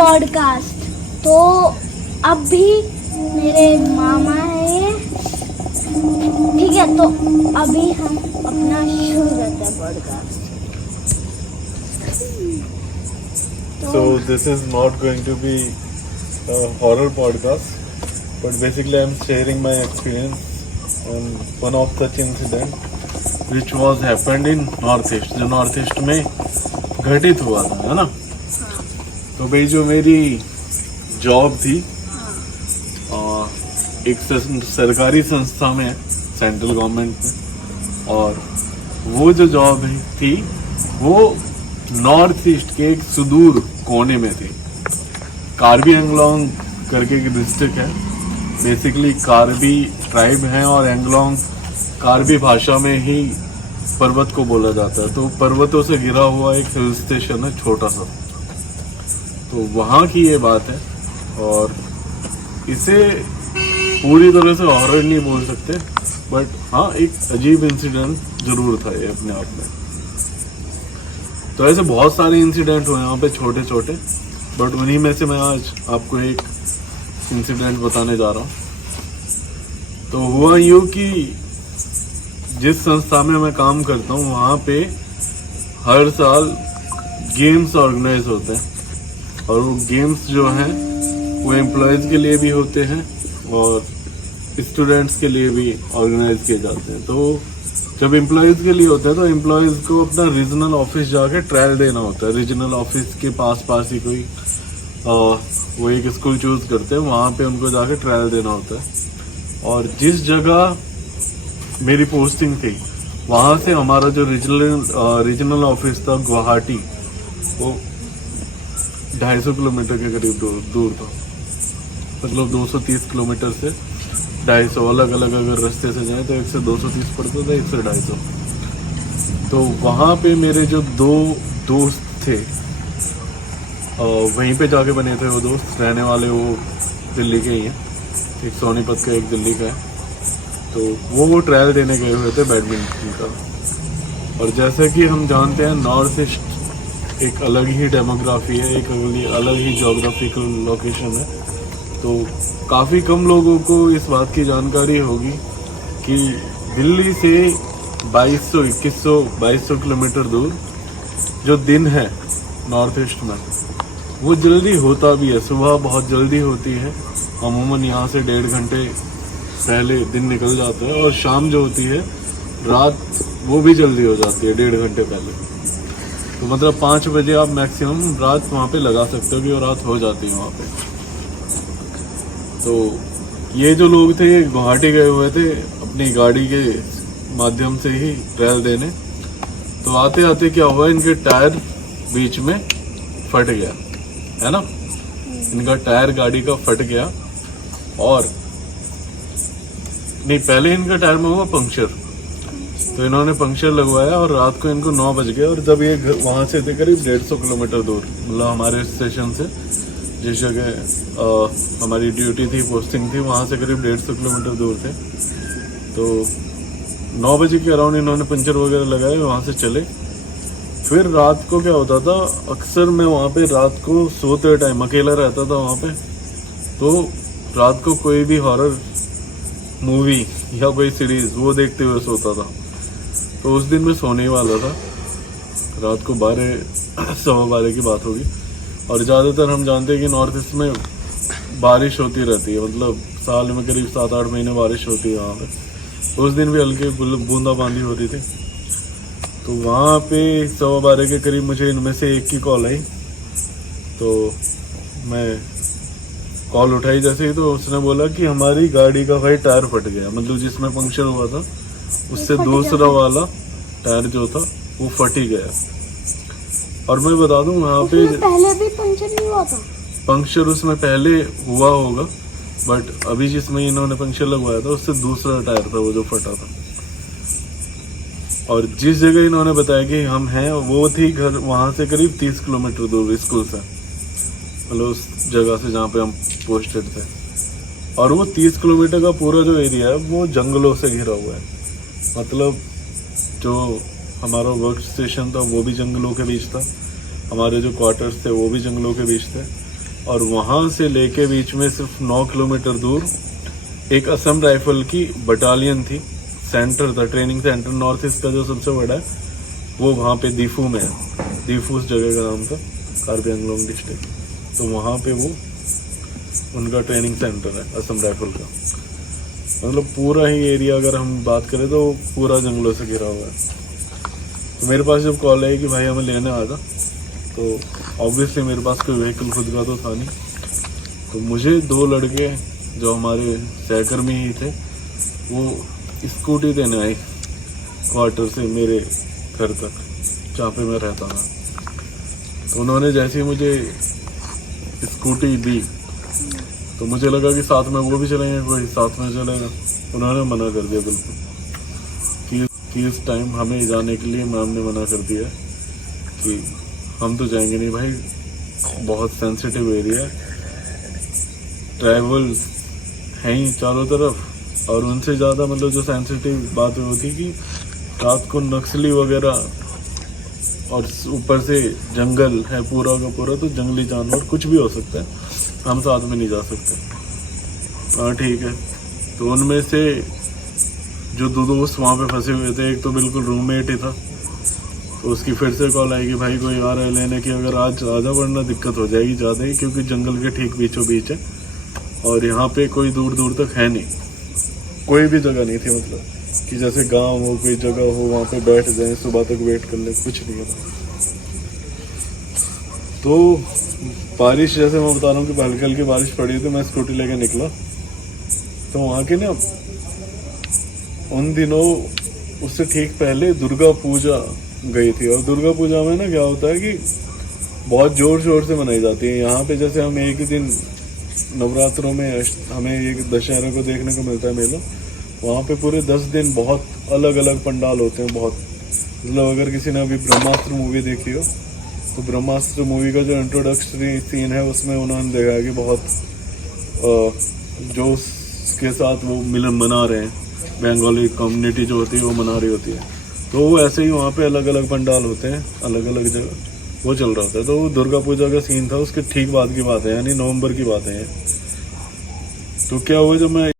Podcast. तो अब भी मेरे मामा है, ठीक है। तो अभी हम अपना शुरू करते हैं podcast. So this is not going to be a horror podcast, but basically I'm sharing my experience on one of such incident which was happened in Northeast, जो Northeast में घटित हुआ था, है ना। तो भाई जो मेरी जॉब थी एक सरकारी संस्था में है, सेंट्रल गवर्नमेंट में, और वो जो जॉब थी वो नॉर्थ ईस्ट के एक सुदूर कोने में थी। कार्बी एंगलोंग करके एक डिस्ट्रिक्ट है, बेसिकली कार्बी ट्राइब है और एंगलोंग कार्बी भाषा में ही पर्वत को बोला जाता है। तो पर्वतों से घिरा हुआ एक हिल स्टेशन है छोटा सा। तो वहाँ की ये बात है, और इसे पूरी तरह से हॉरर नहीं बोल सकते, बट हाँ एक अजीब इंसिडेंट जरूर था ये अपने आप में। तो ऐसे बहुत सारे इंसिडेंट हुए यहाँ पे छोटे छोटे, बट उन्हीं में से मैं आज आपको एक इंसिडेंट बताने जा रहा हूँ। तो हुआ यूँ कि जिस संस्था में मैं काम करता हूँ वहाँ पे हर साल गेम्स ऑर्गेनाइज होते हैं, और वो गेम्स जो हैं वो एम्प्लॉयज़ के लिए भी होते हैं और स्टूडेंट्स के लिए भी ऑर्गेनाइज किए जाते हैं। तो जब एम्प्लॉयज़ के लिए होता है तो एम्प्लॉयज़ को अपना रीजनल ऑफिस जाके ट्रायल देना होता है। रीजनल ऑफिस के पास ही कोई वो एक स्कूल चूज करते हैं, वहाँ पे उनको जाके ट्रायल देना होता है। और जिस जगह मेरी पोस्टिंग थी वहाँ से हमारा जो रीजनल ऑफिस था गुवाहाटी, वो 250 किलोमीटर के करीब दूर था। मतलब 230 किलोमीटर से 250, अलग अलग अगर रास्ते से जाए तो 1 से 230 पड़ता था, 1 से 250। तो वहाँ पे मेरे जो 2 दोस्त थे वहीं पे जाके बने थे। वो दोस्त रहने वाले वो दिल्ली के ही हैं, एक सोनीपत का एक दिल्ली का है। तो वो ट्रायल देने गए हुए थे बैडमिंटन का। और जैसे कि हम जानते हैं नॉर्थ ईस्ट एक अलग ही डेमोग्राफी है, एक अलग ही जोग्राफिकल लोकेशन है। तो काफ़ी कम लोगों को इस बात की जानकारी होगी कि दिल्ली से 2200 किलोमीटर दूर जो दिन है नॉर्थ ईस्ट में वो जल्दी होता भी है। सुबह बहुत जल्दी होती है, अमूमन यहाँ से 1.5 घंटे पहले दिन निकल जाता है, और शाम जो होती है रात वो भी जल्दी हो जाती है 1.5 घंटे पहले। तो मतलब 5 बजे आप मैक्सिमम रात वहाँ पे लगा सकते हो कि वो रात हो जाती है वहाँ पे। तो ये जो लोग थे गुवाहाटी गए हुए थे अपनी गाड़ी के माध्यम से ही ट्रायल देने। तो आते आते क्या हुआ, इनके टायर बीच में फट गया, है ना। इनका टायर गाड़ी का फट गया, और नहीं पहले इनका टायर में हुआ पंक्चर। तो इन्होंने पंक्चर लगवाया और रात को इनको 9 बज गए। और जब ये वहाँ से थे करीब 150 किलोमीटर दूर, मतलब हमारे स्टेशन से जिस जगह हमारी ड्यूटी थी, पोस्टिंग थी, वहाँ से करीब 150 किलोमीटर दूर थे। तो 9 बजे के अराउंड इन्होंने पंचर वगैरह लगाए, वहाँ से चले। फिर रात को क्या होता था, अक्सर मैं वहाँ पे रात को सोते टाइम अकेला रहता था वहाँ पे। तो रात को कोई भी हॉरर मूवी या कोई सीरीज वो देखते हुए सोता था। तो उस दिन मैं सोने वाला था, रात को 12-12:15 की बात होगी। और ज़्यादातर हम जानते हैं कि नॉर्थ ईस्ट में बारिश होती रहती है, मतलब साल में करीब 7-8 महीने बारिश होती है वहाँ पे। तो उस दिन भी हल्की बूंदाबांदी हो रही थी। तो वहाँ पे 12:15 के करीब मुझे इनमें से एक की कॉल आई। तो मैं कॉल उठाई जैसे ही, तो उसने बोला कि हमारी गाड़ी का भाई टायर फट गया, मतलब जिसमें पंक्चर हुआ था उससे दूसरा वाला टायर जो था वो फट ही गया। और मैं बता दूं वहाँ पे पहले भी पंक्चर नहीं हुआ था। पंक्चर उसमें पहले हुआ होगा, बट अभी जिसमें इन्होंने पंक्चर लगवाया था उससे दूसरा टायर था वो जो फटा था। और जिस जगह इन्होंने बताया कि हम हैं वो थी घर वहाँ से करीब 30 किलोमीटर दूर स्कूल से, मतलब उस जगह से जहाँ पे हम पोस्टेड थे। और वो 30 किलोमीटर का पूरा जो एरिया है वो जंगलों से घिरा हुआ है। मतलब जो हमारा वर्क स्टेशन था वो भी जंगलों के बीच था, हमारे जो क्वार्टर्स थे वो भी जंगलों के बीच थे। और वहाँ से लेके बीच में सिर्फ 9 किलोमीटर दूर एक असम राइफल की बटालियन थी, सेंटर था, ट्रेनिंग सेंटर नॉर्थ ईस्ट का जो सबसे बड़ा है, वो वहाँ पे दीफू में है। दीफू उस जगह का नाम था, कार्बी आंगलोंग डिस्ट्रिक्ट। तो वहाँ पे वो उनका ट्रेनिंग सेंटर है असम राइफल का। मतलब पूरा ही एरिया अगर हम बात करें तो पूरा जंगलों से घिरा हुआ है। तो मेरे पास जब कॉल आई कि भाई हमें लेने आ जा, तो ऑब्वियसली मेरे पास कोई व्हीकल खुद का तो था नहीं, तो मुझे 2 लड़के जो हमारे सहकर्मी ही थे वो स्कूटी देने आए क्वार्टर से मेरे घर तक जहाँ पे मैं रहता था। तो उन्होंने जैसे ही मुझे स्कूटी दी तो मुझे लगा कि साथ में वो भी चलेंगे, कोई साथ में चलेगा। उन्होंने मना कर दिया बिल्कुल कि इस टाइम हमें जाने के लिए मैम ने मना कर दिया कि हम तो जाएंगे नहीं भाई, बहुत सेंसिटिव एरिया है, ट्रैवल है ही चारों तरफ। और उनसे ज़्यादा मतलब जो सेंसिटिव बात होती कि रात को नक्सली वगैरह और ऊपर से जंगल है पूरा का पूरा, तो जंगली जानवर कुछ भी हो सकता है, हम साथ में नहीं जा सकते। हाँ ठीक है। तो उनमें से जो 2 दोस्त वहाँ पे फंसे हुए थे, एक तो बिल्कुल रूममेट ही था, तो उसकी फिर से कॉल आई कि भाई कोई आ रहा है लेने की, अगर आज आजा वरना दिक्कत हो जाएगी ज़्यादा ही, क्योंकि जंगल के ठीक बीचों बीच है और यहाँ पे कोई दूर दूर तक है नहीं, कोई भी जगह नहीं थी, मतलब कि जैसे गांव हो, कोई जगह हो वहाँ पे बैठ जाए सुबह तक वेट कर ले, कुछ नहीं है। तो बारिश, जैसे मैं बता रहा हूँ कि हल्की हल्की बारिश पड़ी तो मैं स्कूटी लेके निकला। तो वहाँ के ना उन दिनों उससे ठीक पहले दुर्गा पूजा गई थी, और दुर्गा पूजा में ना क्या होता है कि बहुत जोर शोर से मनाई जाती है यहाँ पे। जैसे हम एक ही दिन नवरात्रों में हमें एक दशहरा को देखने को मिलता है मेला, वहाँ पे पूरे 10 दिन बहुत अलग अलग पंडाल होते हैं। बहुत मतलब अगर किसी ने अभी ब्रह्मास्त्र मूवी देखी हो तो ब्रह्मास्त्र मूवी का जो इंट्रोडक्टरी सीन है उसमें उन्होंने देखा है कि बहुत जोश के साथ वो मिलन मना रहे हैं, बंगाली कम्युनिटी जो होती है वो मना रही होती है। तो वो ऐसे ही वहाँ पे अलग अलग पंडाल होते हैं अलग अलग जगह, वो चल रहा होता है। तो वो दुर्गा पूजा का सीन था, उसके ठीक बाद की बात है, यानी नवंबर की बात है। तो क्या हुआ, जब मैं